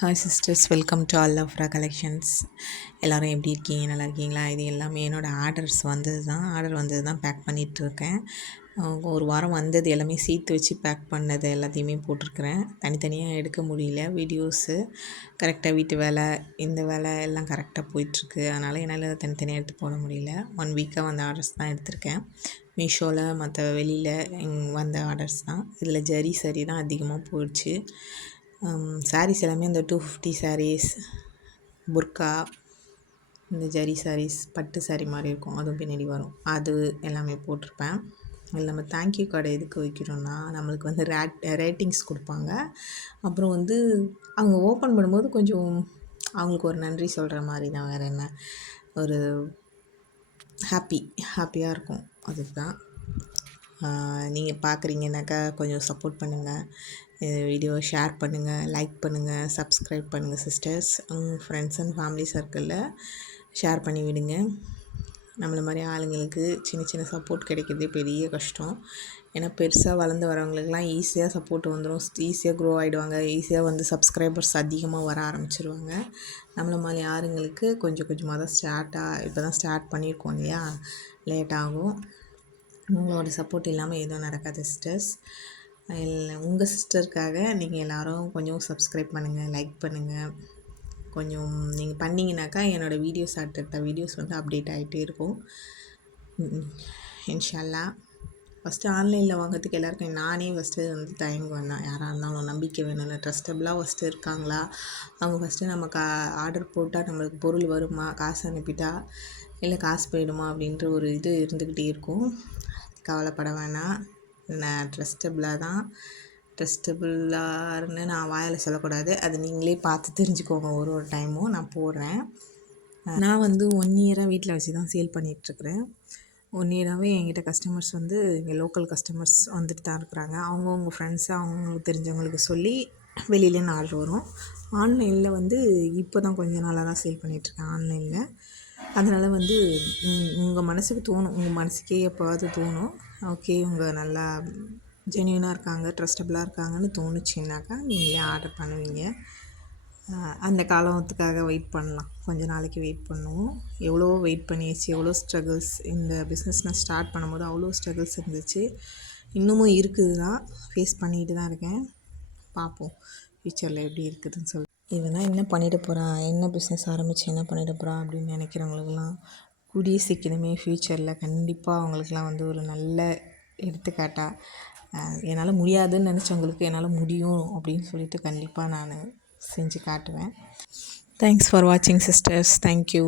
Hi sisters, welcome to all Aphra collections. எல்லோரும் எப்படி இருக்கீங்க? நல்லா இருக்கீங்களா? இது எல்லாமே என்னோடய ஆர்டர் வந்தது தான் பேக் பண்ணிகிட்ருக்கேன். ஒரு வாரம் வந்தது எல்லாமே சேர்த்து வச்சு பேக் பண்ணது எல்லாத்தையுமே போட்டிருக்கிறேன். தனித்தனியாக எடுக்க முடியல வீடியோஸு. கரெக்டாக வீட்டு வேலை, இந்த வேலை எல்லாம் கரெக்டாக போயிட்டுருக்கு. அதனால் என்னால் தனித்தனியாக எடுத்து போட முடியல. 1 வீக்காக வந்த ஆர்டர்ஸ் தான் எடுத்திருக்கேன். மீஷோவில் மற்ற வெளியில் வந்த ஆர்டர்ஸ் தான். இதில் ஜரி சரி தான் அதிகமாக போயிடுச்சு. சாரீஸ் எல்லாமே இந்த 250 சாரீஸ், புர்கா, இந்த ஜரி சாரீஸ், பட்டு சாரீ மாதிரி இருக்கும், அதுவும் பின்னாடி வரும், அது எல்லாமே போட்டிருப்பேன். இதில் நம்ம தேங்க்யூ கார்டு எதுக்கு வைக்கிறோன்னா, நம்மளுக்கு வந்து ரேட்டிங்ஸ் கொடுப்பாங்க. அப்புறம் வந்து அவங்க ஓப்பன் பண்ணும்போது கொஞ்சம் அவங்களுக்கு ஒரு நன்றி சொல்கிற மாதிரி தான், வேறு என்ன, ஒரு ஹாப்பியாக இருக்கும். அதுக்கு தான் நீங்கள் பார்க்குறீங்கன்னாக்கா கொஞ்சம் சப்போர்ட் பண்ணுங்கள். வீடியோவை ஷேர் பண்ணுங்கள், லைக் பண்ணுங்கள், சப்ஸ்கிரைப் பண்ணுங்கள் சிஸ்டர்ஸ். உங்கள் ஃப்ரெண்ட்ஸ் அண்ட் ஃபேமிலி சர்க்கிளில் ஷேர் பண்ணி விடுங்க. நம்மளை மாதிரி ஆளுங்களுக்கு சின்ன சின்ன சப்போர்ட் கிடைக்கிறதே பெரிய கஷ்டம். ஏன்னா பெருசாக வளர்ந்து வரவங்களுக்குலாம் ஈஸியாக சப்போர்ட் வந்துடும், ஈஸியாக க்ரோ ஆகிடுவாங்க, ஈஸியாக வந்து சப்ஸ்கிரைபர்ஸ் அதிகமாக வர ஆரம்பிச்சிருவாங்க. நம்மளை மாதிரி ஆளுங்களுக்கு கொஞ்சம் கொஞ்சமாக தான் இப்போ தான் ஸ்டார்ட் பண்ணியிருக்கோம் இல்லையா, லேட் ஆகும். உங்களோட சப்போர்ட் இல்லாமல் எதுவும் நடக்காது சிஸ்டர்ஸ். உங்கள் சிஸ்டருக்காக நீங்கள் எல்லோரும் கொஞ்சம் சப்ஸ்கிரைப் பண்ணுங்கள், லைக் பண்ணுங்கள். கொஞ்சம் நீங்கள் பண்ணிங்கனாக்கா என்னோடய அடுத்த வீடியோஸ் வந்து அப்டேட் ஆகிட்டே இருக்கும். இன்ஷா அல்லாஹ். ஃபஸ்ட்டு ஆன்லைனில் வாங்கிறதுக்கு எல்லாருக்கும் நானே ஃபஸ்ட்டு வந்து தயங்குவேன் தான். யாராக இருந்தாலும் நம்பிக்கை வேணும்ல, ட்ரஸ்டபுளாக ஃபஸ்ட்டு இருக்காங்களா, அவங்க ஃபஸ்ட்டு நமக்கு ஆர்டர் போட்டால் நம்மளுக்கு பொருள் வருமா, காசு அனுப்பிட்டா இல்லை காசு போயிடுமா அப்படின்ற ஒரு இது இருந்துக்கிட்டே இருக்கும். கவலைப்பட வேணாம். நான் ட்ரஸ்டபுளான்னு நான் வாயில் சொல்லக்கூடாது, அது நீங்களே பார்த்து தெரிஞ்சுக்கோங்க. ஒரு டைமும் நான் போடுறேன். நான் வந்து 1 இயராக வீட்டில் வச்சு தான் சேல் பண்ணிகிட்ருக்குறேன். 1 இயராகவே என்கிட்ட கஸ்டமர்ஸ் வந்து இங்கே லோக்கல் கஸ்டமர்ஸ் வந்துட்டு தான் இருக்கிறாங்க. அவங்கவுங்க ஃப்ரெண்ட்ஸு அவங்களுக்கு தெரிஞ்சவங்களுக்கு சொல்லி வெளியிலேருந்து ஆர்டர் வரும். ஆன்லைனில் வந்து இப்போ தான் கொஞ்ச நாளாக தான் சேல் பண்ணிகிட்ருக்கேன் ஆன்லைனில். அதனால் வந்து உங்கள் மனசுக்கு தோணும், உங்கள் மனசுக்கே எப்போவாவது தோணும், ஓகே இவங்க நல்லா ஜென்யூனாக இருக்காங்க, ட்ரஸ்டபுளாக இருக்காங்கன்னு தோணுச்சுன்னாக்கா நீங்களே ஆர்டர் பண்ணுவீங்க. அந்த காலத்துக்காக வெயிட் பண்ணலாம், கொஞ்ச நாளைக்கு வெயிட் பண்ணுவோம். எவ்வளோ வெயிட் பண்ணியாச்சு, எவ்வளோ ஸ்ட்ரகிள்ஸ். இந்த பிஸ்னஸ் நான் ஸ்டார்ட் பண்ணும்போது அவ்வளோ ஸ்ட்ரகிள்ஸ் இருந்துச்சு, இன்னமும் இருக்குது தான், ஃபேஸ் பண்ணிட்டு தான் இருக்கேன். பார்ப்போம் ஃப்யூச்சரில் எப்படி இருக்குதுன்னு சொல்லி. இதெல்லாம் என்ன பண்ணிட போகிறான், என்ன பிஸ்னஸ் ஆரம்பித்து என்ன பண்ணிட போகிறான் அப்படின்னு நினைக்கிறவங்களுக்கெல்லாம் கூடிய சீக்கிரமே ஃப்யூச்சரில் கண்டிப்பாக அவங்களுக்குலாம் வந்து ஒரு நல்ல எடுத்துக்காட்டாக, என்னால் முடியாதுன்னு நினச்சவங்களுக்கு என்னால் முடியும் அப்படின்னு சொல்லிட்டு கண்டிப்பாக நான் செஞ்சு காட்டுவேன். தேங்க்ஸ் ஃபார் வாட்சிங் சிஸ்டர்ஸ். தேங்க்யூ.